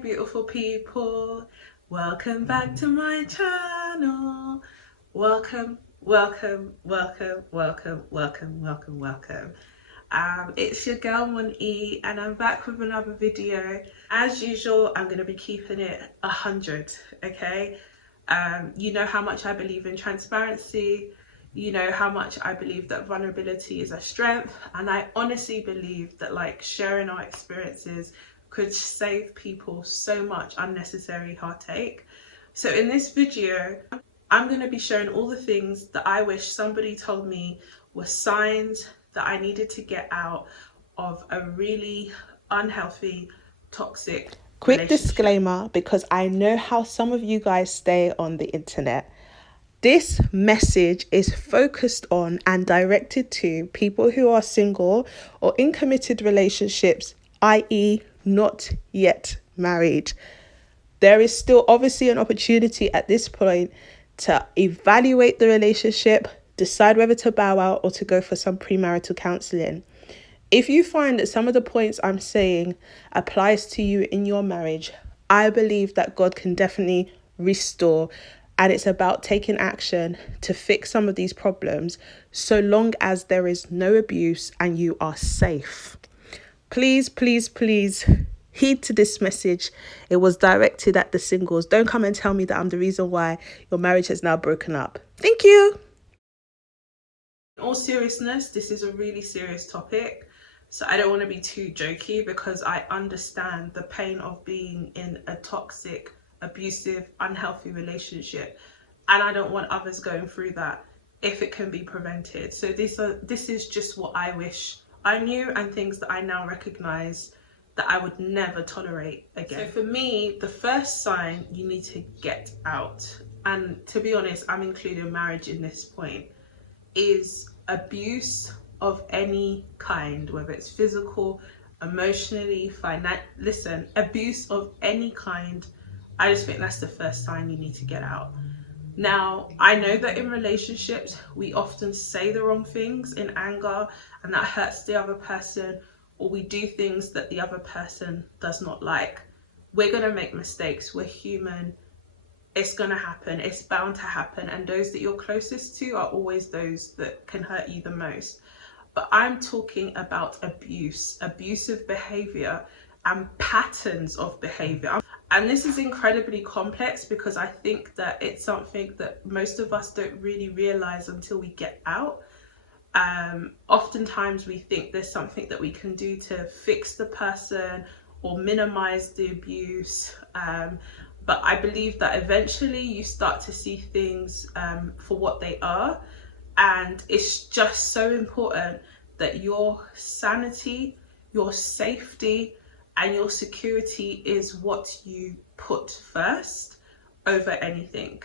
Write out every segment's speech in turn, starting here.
beautiful people, welcome back to my channel. Welcome. It's your girl Mon-E and I'm back with another video. As usual, I'm going to be keeping it 100, okay? You know how much I believe in transparency. You know how much I believe that vulnerability is a strength, and I honestly believe that sharing our experiences could save people so much unnecessary heartache. So in this video, I'm going to be sharing all the things that I wish somebody told me were signs that I needed to get out of a really unhealthy, toxic Quick disclaimer, because I know how some of you guys stay on the internet. This message is focused on and directed to people who are single or in committed relationships, i.e. not yet married. There is still obviously an opportunity at this point to evaluate the relationship, decide whether to bow out or to go for some premarital counselling. If you find that some of the points I'm saying applies to you in your marriage, I believe that God can definitely restore, and it's about taking action to fix some of these problems so long as there is no abuse and you are safe. Please, please, please heed to this message. It was directed at the singles. Don't come and tell me that I'm the reason why your marriage has now broken up. Thank you. In all seriousness, this is a really serious topic. So I don't want to be too jokey because I understand the pain of being in a toxic, abusive, unhealthy relationship. And I don't want others going through that if it can be prevented. So this is just what I wish I knew and things that I now recognize that I would never tolerate again. So for me, the first sign you need to get out, and to be honest, I'm including marriage in this point, is abuse of any kind, whether it's physical, emotionally, listen, abuse of any kind. I just think that's the first sign you need to get out. Now, I know that in relationships, we often say the wrong things in anger and that hurts the other person, or we do things that the other person does not like. We're going to make mistakes. We're human. It's going to happen. It's bound to happen. And those that you're closest to are always those that can hurt you the most. But I'm talking about abuse, abusive behavior and patterns of behavior. And this is incredibly complex because I think that it's something that most of us don't really realize until we get out. Oftentimes we think there's something that we can do to fix the person or minimize the abuse. But I believe that eventually you start to see things for what they are. And it's just so important that your sanity, your safety, and your security is what you put first over anything.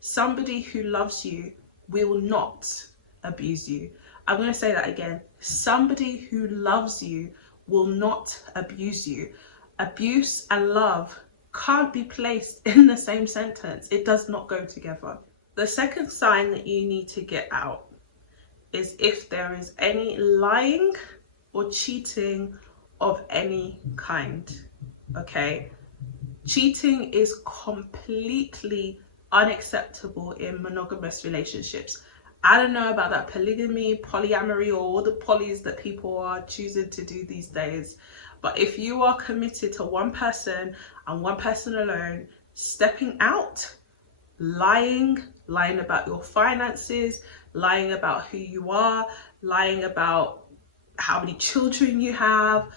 Somebody who loves you will not abuse you. I'm going to say that again. Somebody who loves you will not abuse you. Abuse and love can't be placed in the same sentence. It does not go together. The second sign that you need to get out is if there is any lying or cheating of any kind, okay? Cheating is completely unacceptable in monogamous relationships. I don't know about that polygamy, polyamory, or all the polys that people are choosing to do these days. But if you are committed to one person and one person alone, stepping out, lying about your finances, lying about who you are, lying about how many children you have,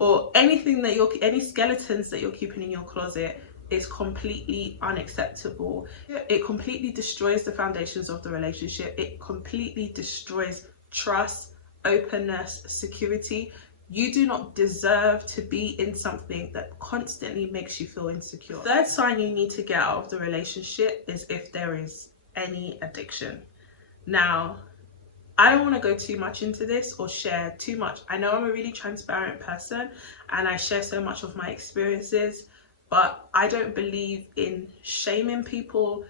or anything that any skeletons that you're keeping in your closet, is completely unacceptable. It completely destroys the foundations of the relationship. It completely destroys trust, openness, security. You do not deserve to be in something that constantly makes you feel insecure. Third sign you need to get out of the relationship is if there is any addiction. Now, I don't want to go too much into this or share too much. I know I'm a really transparent person and I share so much of my experiences, but I don't believe in shaming people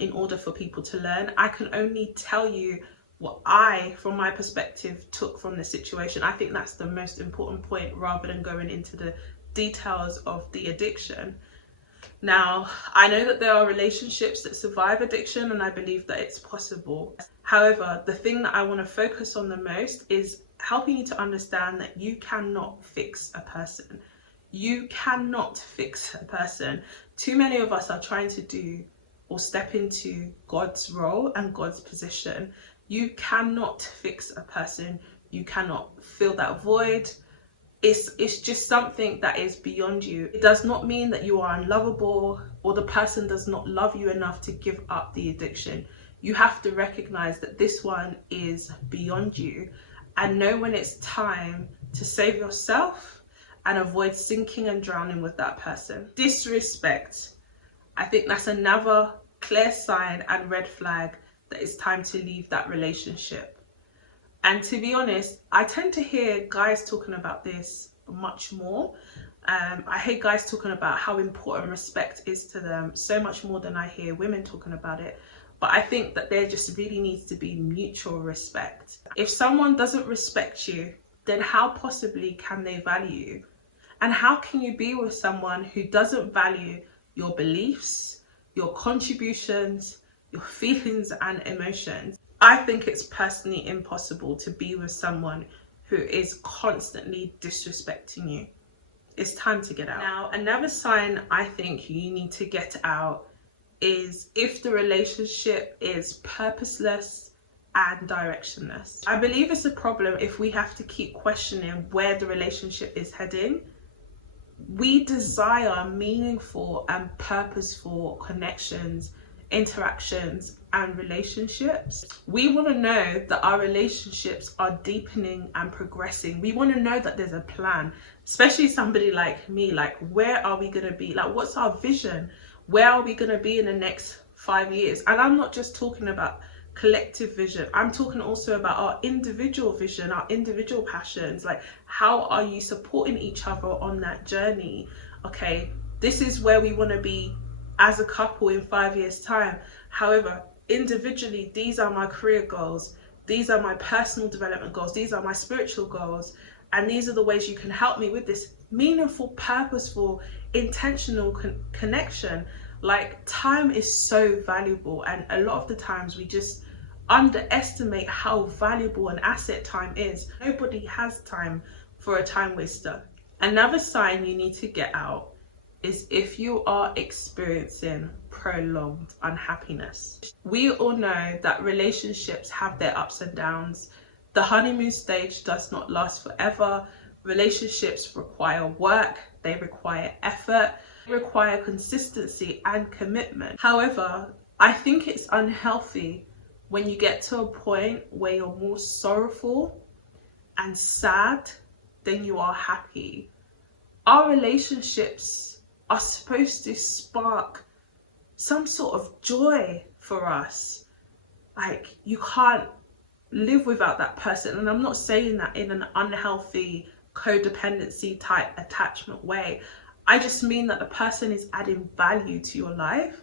in order for people to learn. I can only tell you what I, from my perspective, took from the situation. I think that's the most important point rather than going into the details of the addiction. Now, I know that there are relationships that survive addiction, and I believe that it's possible. However, the thing that I want to focus on the most is helping you to understand that you cannot fix a person. You cannot fix a person. Too many of us are trying to do or step into God's role and God's position. You cannot fix a person. You cannot fill that void. It's just something that is beyond you. It does not mean that you are unlovable or the person does not love you enough to give up the addiction. You have to recognize that this one is beyond you and know when it's time to save yourself and avoid sinking and drowning with that person. Disrespect. I think that's another clear sign and red flag that it's time to leave that relationship. And to be honest, I tend to hear guys talking about this much more. I hear guys talking about how important respect is to them so much more than I hear women talking about it. But I think that there just really needs to be mutual respect. If someone doesn't respect you, then how possibly can they value you? And how can you be with someone who doesn't value your beliefs, your contributions, your feelings and emotions? I think it's personally impossible to be with someone who is constantly disrespecting you. It's time to get out. Now, another sign I think you need to get out is if the relationship is purposeless and directionless. I believe it's a problem if we have to keep questioning where the relationship is heading. We desire meaningful and purposeful connections, interactions and relationships. We want to know that our relationships are deepening and progressing. We want to know that there's a plan, especially somebody like me. Like, where are we going to be? Like, what's our vision? Where are we going to be in the next 5 years? And I'm not just talking about collective vision. I'm talking also about our individual vision, our individual passions. Like, how are you supporting each other on that journey? Okay, this is where we want to be as a couple in 5 years' time. However, individually, these are my career goals. These are my personal development goals. These are my spiritual goals. And these are the ways you can help me with this meaningful, purposeful, intentional connection. Like, time is so valuable. And a lot of the times we just underestimate how valuable an asset time is. Nobody has time for a time waster. Another sign you need to get out is if you are experiencing prolonged unhappiness. We all know that relationships have their ups and downs. The honeymoon stage does not last forever. Relationships require work, they require effort, they require consistency and commitment. However, I think it's unhealthy when you get to a point where you're more sorrowful and sad than you are happy. Our relationships are supposed to spark some sort of joy for us. Like, you can't live without that person. And I'm not saying that in an unhealthy codependency type attachment way. I just mean that the person is adding value to your life.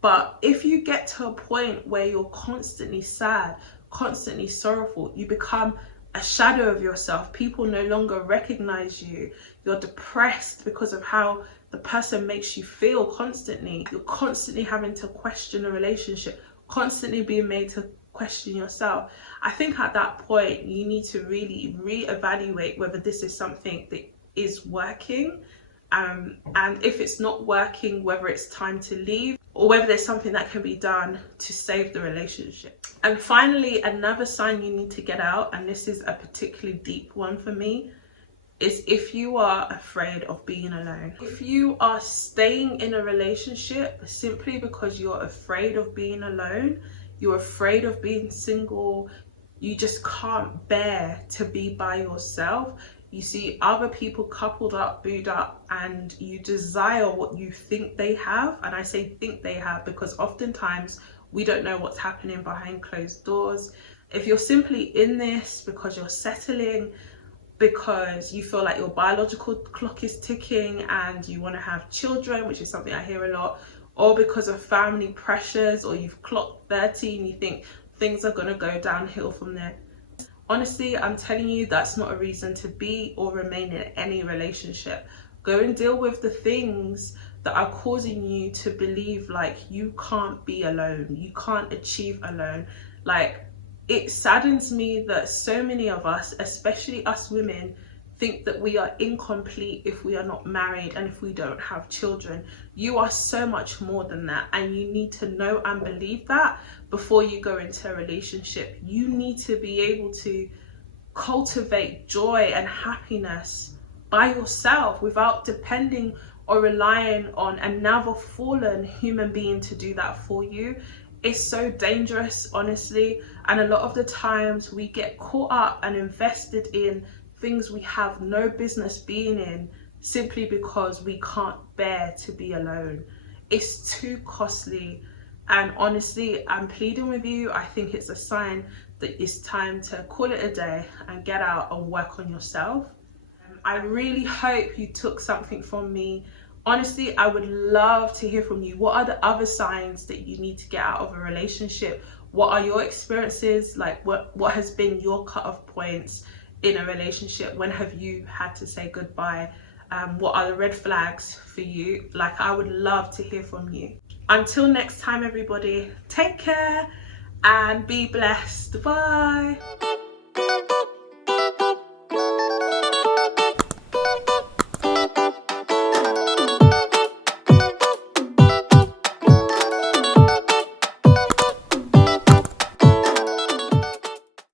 But if you get to a point where you're constantly sad, constantly sorrowful, you become a shadow of yourself. People no longer recognize you. You're depressed because of how the person makes you feel constantly. You're constantly having to question a relationship, constantly being made to question yourself. I think at that point, you need to really reevaluate whether this is something that is working. And if it's not working, whether it's time to leave or whether there's something that can be done to save the relationship. And finally, another sign you need to get out, and this is a particularly deep one for me, is if you are afraid of being alone. If you are staying in a relationship simply because you're afraid of being alone, you're afraid of being single, you just can't bear to be by yourself. You see other people coupled up, booed up, and you desire what you think they have. And I say think they have because oftentimes we don't know what's happening behind closed doors. If you're simply in this because you're settling, because you feel like your biological clock is ticking and you want to have children, which is something I hear a lot, or because of family pressures, or you've clocked 30 and you think things are going to go downhill from there. Honestly, I'm telling you, that's not a reason to be or remain in any relationship. Go and deal with the things that are causing you to believe like you can't be alone, you can't achieve alone. Like, it saddens me that so many of us, especially us women, think that we are incomplete if we are not married and if we don't have children. You are so much more than that, and you need to know and believe that before you go into a relationship. You need to be able to cultivate joy and happiness by yourself without depending or relying on another fallen human being to do that for you. It's so dangerous, honestly, and a lot of the times we get caught up and invested in things we have no business being in simply because we can't bear to be alone. It's too costly, and honestly, I'm pleading with you. I think it's a sign that it's time to call it a day and get out and work on yourself. I really hope you took something from me. Honestly, I would love to hear from you. What are the other signs that you need to get out of a relationship? What are your experiences? Like, what has been your cut-off points in a relationship? When have you had to say goodbye? What are the red flags for you? Like, I would love to hear from you. Until next time, everybody, take care and be blessed. Bye.